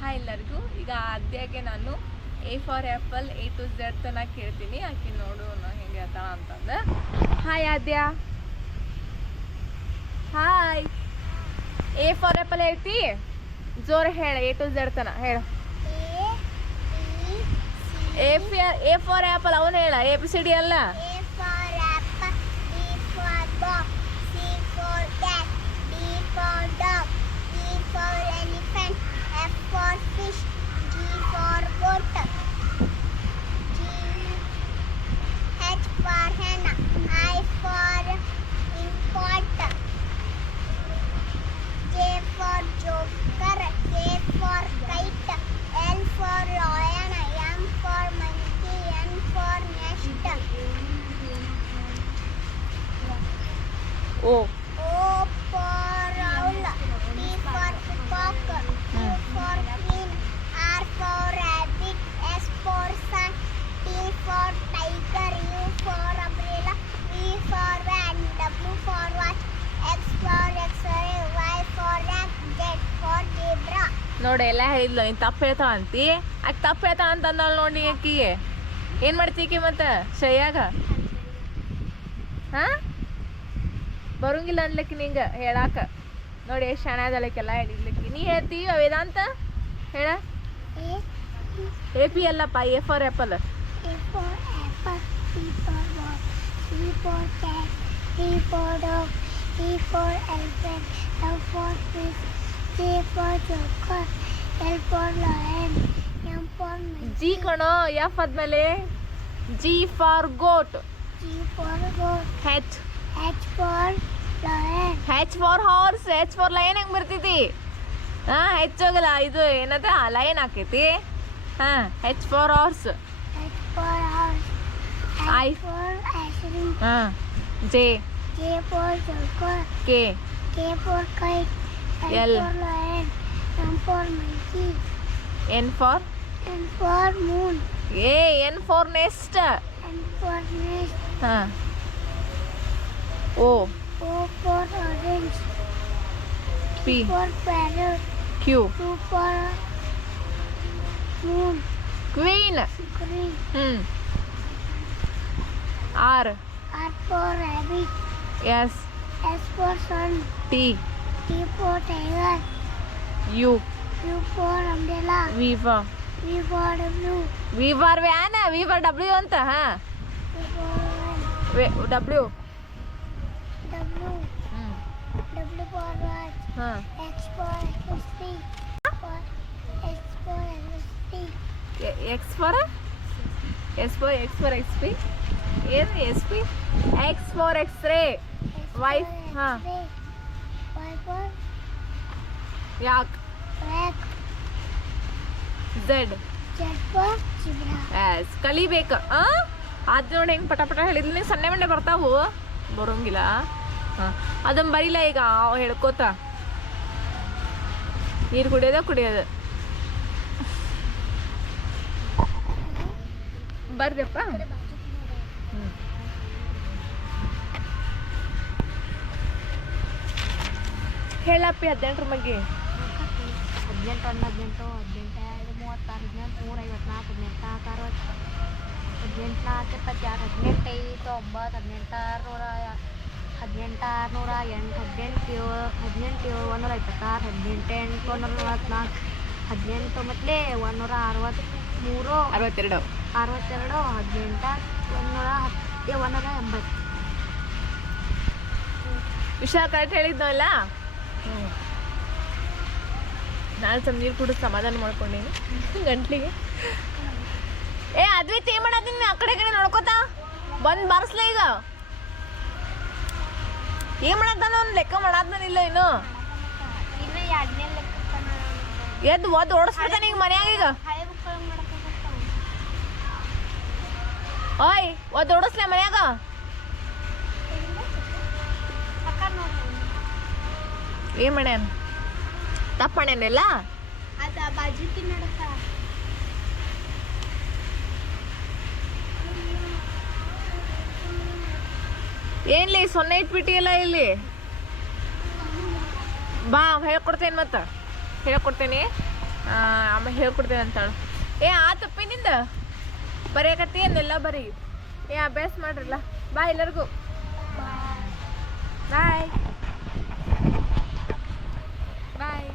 Hi ಎಲ್ಲರಿಗೂ. ಈಗ ಆದ್ಯಾಗೆ ನಾನು A for apple A to Z ತನಕ ಕೇಳ್ತೀನಿ. ಆಕೆ ನೋಡು ಹೆಂಗೆ ಹೇಳ್ತಾಳ ಅಂತಂದ. Hi Aadya. Hi A for apple ಐತಿ ಜೋರ ಹೇಳ ಎ ಟು ಝೆಡ್ ತನ. ಹೇಳ. A for A for apple ಅವನು ಹೇಳ ಎ ಪಿ ಸಿ ಡಿ ಅಲ್ಲ ಓ O for owl, P for peacock, Q for queen, R for rabbit, S for sun, T for tiger, U for umbrella, V for van, W for watch, X for X-ray, Y for rat, Z for zebra. ನೋಡಿ ಎಲ್ಲ ಹೇಳಿದ್ಲು ನೀನು ತಪ್ಪು ಹೇಳ್ತಾಳ ಅಂತಿ ಆಕೆ ತಪ್ಪು ಹೇಳ್ತಾ ಅಂತ ಅಂದಳು ನೋಡಿ ಆಕಿಗೆ ಏನು ಮಾಡ್ತೀಕಿ ಮತ್ತೆ ಸರಿಯಾಗ ಹಾ ಬರೋಂಗಿಲ್ಲ ಅನ್ಲಿಕ್ಕೆ ನಿಂಗೆ ಹೇಳಾಕ. ನೋಡಿ ಶಾಣದಳಕ್ಕೆಲ್ಲ ಹೇಳಿದ್ಲಿಕ್ಕೆ ನೀನು ಹೇಳ್ತೀವಿ ಅವೇದಾ ಅಂತ ಹೇಳ್ಬಿ ಎಲ್ಲಪ್ಪ A for apple A for app key for ಡ್ಯಾಟ್ ಕೀ ಫಾ D for app app for C K for dog ಯ ಫಾರ್ ಲೈನ್ ಎಂ ಜಿ ಕಣೋ ಯಾಫ್ ಆದಮೇಲೆ G for goat G for goat H H for H for horse H for line ಹೆಂಗ್ ಬರ್ತೈತಿ? ಹಾಂ ಹೆಚ್ಚೋಗಲ್ಲ ಇದು ಏನದ ಆ ಲೈನ್ ಆಕೈತಿ ಹಾಂ H for horse five for for for moon nest ಹಾಂ. O O for orange, P for parrot, Q Q for moon, queen green, ಹ್ಞೂ R R for rabbit, S S for sun, T T for tiger, U U for umbrella, V for V for W, V for van V for W ಅಂತ ಹಾಂ W for one, W W, ಹ್ಞೂ W for watch, ಹಾಂ X for XP, for X for XP, X for S for X for X P ಏನು S P X for X ray X Y, for huh. X-ray, Y for ಯಾಕೆ rat, Z Z. For zebra. ಎಸ್ ಕಲಿಬೇಕು ಆ ಅದು ನೋಡಿ ಹೆಂಗೆ ಪಟ ಪಟ ಹೇಳಿದ್ಲಿ ನೀವು ಸನ್ನೆ ಮಂಡೆ ಬರ್ತಾವು ಬರೋಂಗಿಲ್ಲ ಹಾಂ ಅದನ್ನು ಬರಿಲ್ಲ ಈಗ ಹೇಳ್ಕೋತ. ನೀರು ಕುಡಿಯೋದ ಕುಡಿಯೋದು? ಬರ್ದಪ್ಪ? ಹೇಳಪ್ಪಿ ಹದಿನೆಂಟರ ಬಗ್ಗೆ ಹದಿನೆಂಟು ಒಂದು ಹದಿನೆಂಟು ಹದಿನೆಂಟು, ಮೂವತ್ತಾರು, ಹದಿನೆಂಟು ನೂರ ಐವತ್ನಾಲ್ಕು ಹದಿನೆಂಟು ಅರವತ್ತು ಹದಿನೆಂಟು ನಾಲ್ಕು ಇಪ್ಪತ್ತೆರಡು ಹದಿನೆಂಟು ಐದು ಒಂಬತ್ತು ಹದಿನೆಂಟು ಆರುನೂರ ಹದಿನೆಂಟು ಆರುನೂರ ಎಂಟು ಹದಿನೆಂಟು ಹದಿನೆಂಟು ಒಂದೂರ ಇಪ್ಪತ್ತಾರು ಹದಿನೆಂಟು ಎಂಟು ಒಂದೂರ ನಲವತ್ನಾಲ್ಕು ಹದಿನೆಂಟು ಮತ್ತೆ ಒಂದೂರ ಅರವತ್ತ್ಮೂರು ಅರವತ್ತೆರಡು ಅರವತ್ತೆರಡು ಹದಿನೆಂಟು ಒಂದೂರ ಹತ್ತು ಒಂದೂರ ಎಂಬತ್ತು ವಿಷಯ ಕರೆಕ್ಟ್ ಹೇಳಿದ್ನಲ್ಲ ನಾನು ಸ್ವಲ್ಪ ನೀರು ಕುಡಿದು ಸಮಾಧಾನ ಮಾಡ್ಕೊಂಡೀನಿ ಗಂಟ್ಲಿಗೆ ಏ ಅದ್ವೈತ್ ಏನ್ ಮಾಡತ್ತೀನಿ ಆ ಕಡೆ ಕಡೆ ನೋಡ್ಕೋತಾ ಬಂದ್ ಬಾರಿಸ್ಲ ಈಗ ಏನ್ ಮಾಡತ್ತಾನ ಅವ್ನು ಲೆಕ್ಕ ಮಾಡತ್ತಾನಿಲ್ಲ ಇನ್ನು? ಎದ್ದು ಒದ್ದು ಓಡಿಸ್ಬಿಡ್ತಾನೆ ಈಗ ಮನ್ಯಾಗ ಈಗ. ಓಯ್ ಒದ್ದು ಓಡಿಸ್ಲೆ ಮನ್ಯಾಗ? ಏನ್ ಮಾಡ್ಯಾನ? ತಪ್ಪ ಮಾಡ್ಯಾನೆಲ್ಲ ಏನ್ಲಿ ಸೊನ್ನೆ ಇಟ್ಬಿಟ್ಟಿಯಲ್ಲ ಇಲ್ಲಿ? ಬಾ ಹೇಳ್ಕೊಡ್ತೇನೆ ಮತ್ತೆ. ಹೇಳ್ಕೊಡ್ತೇನೆ. ಆಮೇಲೆ ಹೇಳ್ಕೊಡ್ತೇನೆ ಅಂತಾಳು ಏ ಆ ತಪ್ಪಿನಿಂದ ಬರೆಯಕತ್ತಿ ಏನೆಲ್ಲ ಬರೀ. ಏ ಅಭ್ಯಾಸ ಮಾಡ್ರಲ್ಲ. ಬಾ ಎಲ್ಲರಿಗೂ. ಬಾಯ್ ಬಾಯ್